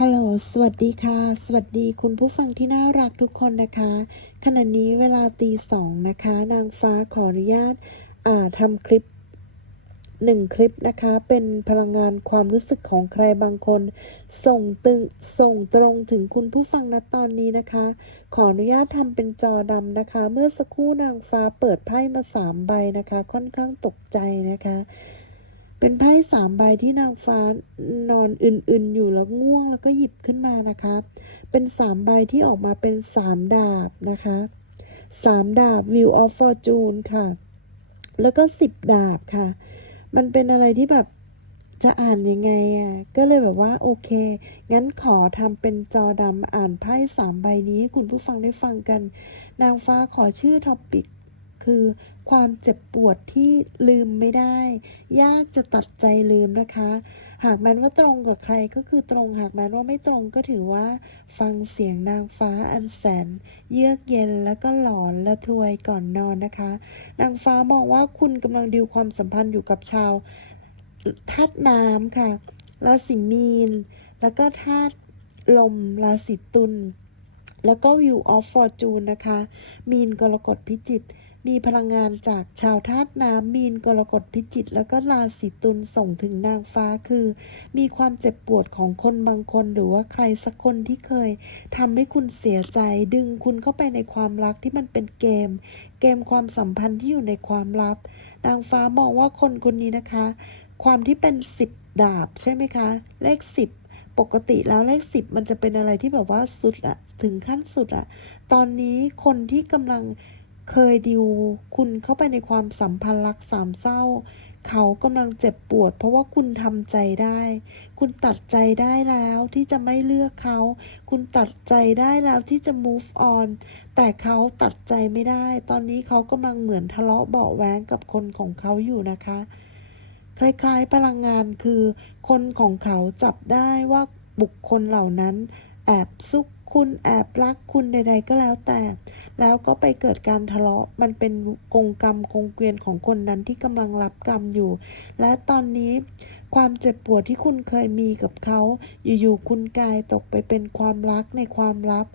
ฮัลโหล สวัสดีค่ะ สวัสดีคุณผู้ฟังที่น่ารักทุกคนนะคะ ขณะนี้เวลาตีสองนะคะ นางฟ้าขออนุญาตอ่าทำคลิปหนึ่งคลิปนะคะ เป็นพลังงานความรู้สึกของใครบางคน ส่งตึงส่งตรงถึงคุณผู้ฟังณตอนนี้นะคะ ขออนุญาตทำเป็นจอดำนะคะ เมื่อสักครู่นางฟ้าเปิดไพ่มาสามใบนะคะ ค่อนข้างตกใจนะคะ เป็นไพ่สามใบที่นางฟ้านอนอื่นๆ อยู่แล้วง่วงแล้วก็หยิบขึ้นมานะคะ เป็นสามใบที่ออกมาเป็นสามดาบนะคะสามดาบ View of Fortune ค่ะ แล้วก็สิบดาบค่ะ มันเป็นอะไรที่แบบจะอ่านยังไงอะ ก็เลยแบบว่าโอเค งั้นขอทำเป็นจอดำอ่านไพ่สามใบนี้ให้คุณผู้ฟังได้ฟังกัน นางฟ้าขอชื่อท็อปิก คือความเจ็บปวดที่ลืมไม่ได้ ยากจะตัดใจลืมนะคะ หากแม้นว่าตรงกับใครก็คือตรง หากแม้นว่าไม่ตรงก็ถือว่า ฟังเสียงนางฟ้าอันแสน เยือกเย็นแล้วก็หลอนละทวยก่อนนอนนะคะ นางฟ้ามองว่าคุณกำลังดิวความสัมพันธ์อยู่กับชาวธาตุน้ำค่ะราศีมีน แล้วก็ธาตุลมราศีตุลแล้วก็ View of Fortune นะคะ มีนกรกฎพิจิก มีพลังงานจากชาวธาตุน้ำมีนกรกฎพิจิกแล้วก็ราศีตุลส่งถึงนางฟ้าคือ มีความเจ็บปวดของคนบางคน หรือว่าใครสักคนที่เคยทำให้คุณเสียใจดึงคุณเข้าไปในความรักที่มันเป็นเกม เกมความสัมพันธ์ที่อยู่ในความลับ นางฟ้ามองว่าคนคนนี้นะคะ ความที่เป็นสิบดาบใช่ไหมคะ เลขสิบปกติแล้วเลขสิบมันจะเป็นอะไรที่แบบว่าสุดอะถึงขั้นสุดอะตอนนี้คนที่กำลัง เคยดิวคุณเข้าไปในความสัมพันธ์รักสามเศร้า เขากำลังเจ็บปวด เพราะว่าคุณทำใจได้ คุณตัดใจได้แล้วที่จะไม่เลือกเขา คุณตัดใจได้แล้วที่จะ move on แต่เขาตัดใจไม่ได้ ตอนนี้เขากำลังเหมือนทะเลาะเบาะแว้งกับคนของเขาอยู่นะคะ คล้ายๆพลังงานคือ คนของเขาจับได้ว่าบุคคลเหล่านั้น แอบซุก คุณแอบรักคุณใด ๆ ก็แล้วแต่ แล้วก็ไปเกิดการทะเลาะ มันเป็นกงกรรมกงเกวียนของคนนั้นที่กำลังรับกรรมอยู่ และตอนนี้ความเจ็บปวดที่คุณเคยมีกับเขา อยู่ๆคุณกลายตกไปเป็นความรักในความลับ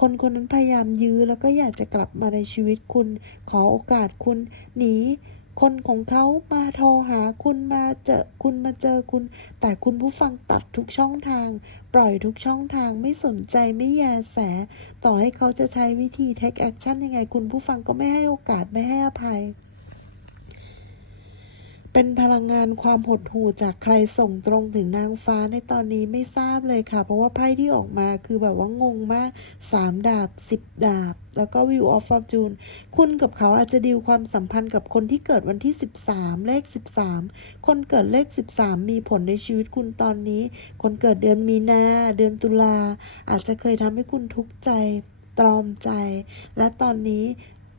คนคนนั้นพยายามยื้อแล้วก็อยากจะกลับมาในชีวิตคุณ ขอโอกาสคุณหนี คนของเขามาโทรหาคุณมาเจอคุณมาเจอคุณ แต่คุณผู้ฟังตัดทุกช่องทาง ปล่อยทุกช่องทางไม่สนใจไม่แยแส ต่อให้เขาจะใช้วิธี take action ยังไง คุณผู้ฟังก็ไม่ให้โอกาสไม่ให้อภัย เป็นพลังงานความหดหู่จากใครส่งตรงถึงนางฟ้าในตอนนี้ไม่ทราบเลยค่ะ เพราะว่าไพ่ที่ออกมาคือแบบว่างงมากสามดาบสิบดาบ แล้วก็ View of Fortune คุณกับเขาอาจจะดีลความสัมพันธ์กับคนที่เกิดวันที่ 13 เลข 13 คนเกิดเลข 13 มีผลในชีวิตคุณตอนนี้ คนเกิดเดือนมีนาเดือนตุลาอาจจะเคยทำให้คุณทุกข์ใจตรอมใจ และตอนนี้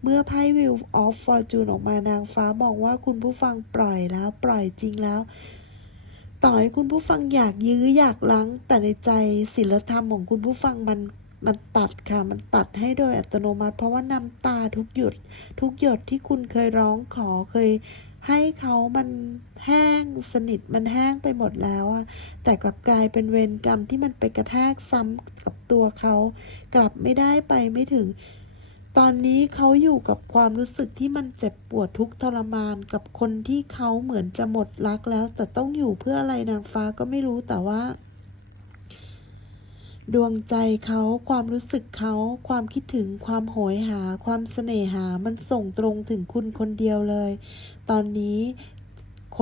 เมื่อไพ่ Wheel of Fortune ออกมานางฟ้ามองว่าคุณผู้ฟังปล่อยแล้วปล่อยจริงแล้ว ต่อให้คุณผู้ฟังอยากยื้ออยากลังแต่ในใจศีลธรรมของคุณผู้ฟังมันมันตัดค่ะ มันตัดให้โดยอัตโนมัติ เพราะว่าน้ำตาทุกหยด ทุกหยดที่คุณเคยร้องขอเคยให้เขามันแห้งสนิทมันแห้งไปหมดแล้วอะแต่กลับกลายเป็นเวรกรรมที่มันไปกระแทกซ้ำกับตัวเขา กลับไม่ได้ไปไม่ถึง ตอนนี้เขาอยู่กับความรู้สึกที่มันเจ็บปวดทุกทรมานกับคนที่เขาเหมือนจะหมดรักแล้ว แต่ต้องอยู่เพื่ออะไรนางฟ้าก็ไม่รู้แต่ว่า ดวงใจเขาความรู้สึกเขาความคิดถึงความโหยหา ความเสน่หามันส่งตรงถึงคุณคนเดียวเลย ตอนนี้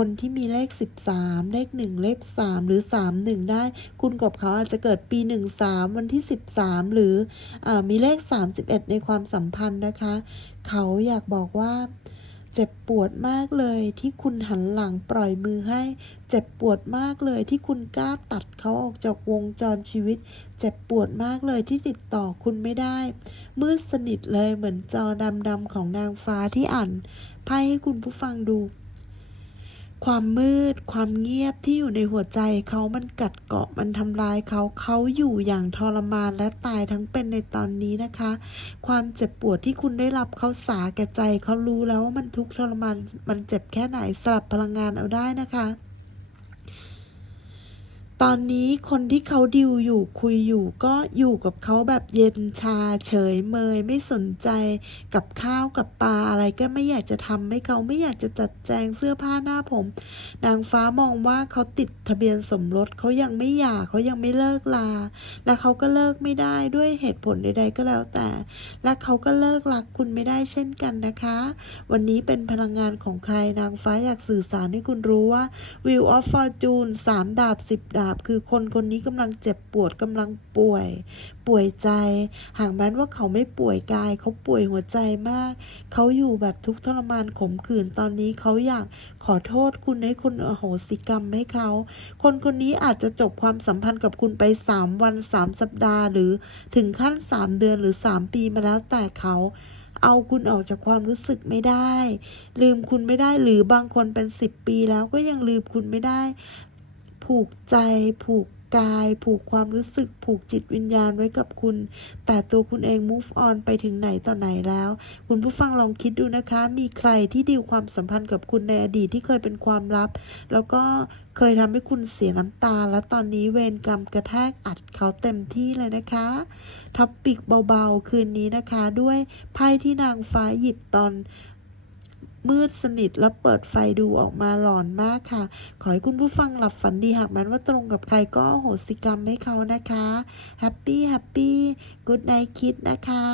คนที่มีเลข 13 เลข 1 เลข 3 หรือ 3 1 ได้ คุณกับเขาอาจจะเกิดปี 13 วันที่ 13 หรืออมีเลข 31 ในความสัมพันธ์นะคะ เขาอยากบอกว่าเจ็บปวดมากเลยที่คุณหันหลังปล่อยมือให้ เจ็บปวดมากเลยที่คุณกล้าตัดเขาออกจากวงจรชีวิต เจ็บปวดมากเลยที่ติดต่อคุณไม่ได้ มืดสนิทเลยเหมือนจอดำๆของนางฟ้าที่อ่านไพ่ให้คุณผู้ฟังดู ความมืด ความเงียบที่อยู่ในหัวใจเขามันกัดเกาะมันทำร้ายเขาเขาอยู่อย่างทรมานและตายทั้งเป็นในตอนนี้นะคะ ความเจ็บปวดที่คุณได้รับเขาสาแก่ใจเขารู้แล้วว่ามันทุกข์ทรมานมันเจ็บแค่ไหนสลับพลังงานเอาได้นะคะ ตอนนี้คนที่เขาดิวอยู่คุยอยู่ก็อยู่กับเขาแบบเย็นชาเฉยเมยไม่สนใจกับข้าวกับปลาอะไรก็ไม่อยากจะทำให้เขาไม่อยากจะจัดแจงเสื้อผ้าหน้าผม นางฟ้ามองว่าเขาติดทะเบียนสมรสเขายังไม่หย่าเขายังไม่เลิกลา และเขาก็เลิกไม่ได้ด้วยเหตุผลใด ๆ ก็แล้วแต่ และเขาก็เลิกรักคุณไม่ได้เช่นกันนะคะ วันนี้เป็นพลังงานของใครนางฟ้าอยากสื่อสารให้คุณรู้ว่า Wheel of Fortune สามดาบสิบดาบคือคนคนนี้กำลังเจ็บปวดกำลังป่วย ป่วยใจ หากแม้นว่าเขาไม่ป่วยกาย เขาป่วยหัวใจมาก เขาอยู่แบบทุกข์ทรมานขมขื่นตอนนี้เขาอยากขอโทษคุณให้คุณอโหสิกรรมให้เขา คนคนนี้อาจจะจบความสัมพันธ์กับคุณไปสามวันสามสัปดาห์ หรือถึงขั้นสามเดือนหรือสามปีมาแล้วแต่เขาเอาคุณออกจากความรู้สึกไม่ได้ ลืมคุณไม่ได้หรือบางคนเป็นสิบปีแล้วก็ยังลืมคุณไม่ได้ ผูกใจ ผูกกาย ผูกความรู้สึก ผูกจิตวิญญาณไว้กับคุณ แต่ตัวคุณเอง move on ไปถึงไหนต่อไหนแล้ว คุณผู้ฟังลองคิดดูนะคะ มีใครที่ดีลความสัมพันธ์กับคุณในอดีตที่เคยเป็นความลับ แล้วก็เคยทำให้คุณเสียน้ำตา และตอนนี้เวรกรรมกระแทกอัดเขาเต็มที่เลยนะคะท็อปปิกเบาๆ คืนนี้นะคะ ด้วยไพ่ที่นางฟ้าหยิบตอน มืดสนิทแล้วเปิดไฟดูออกมาหลอนมากค่ะ ขอให้คุณผู้ฟังหลับฝันดีหากมันว่าตรงกับใครก็โหสิกรรมให้เขานะคะแฮปปี้แฮปปี้กูดไนท์คิดนะคะ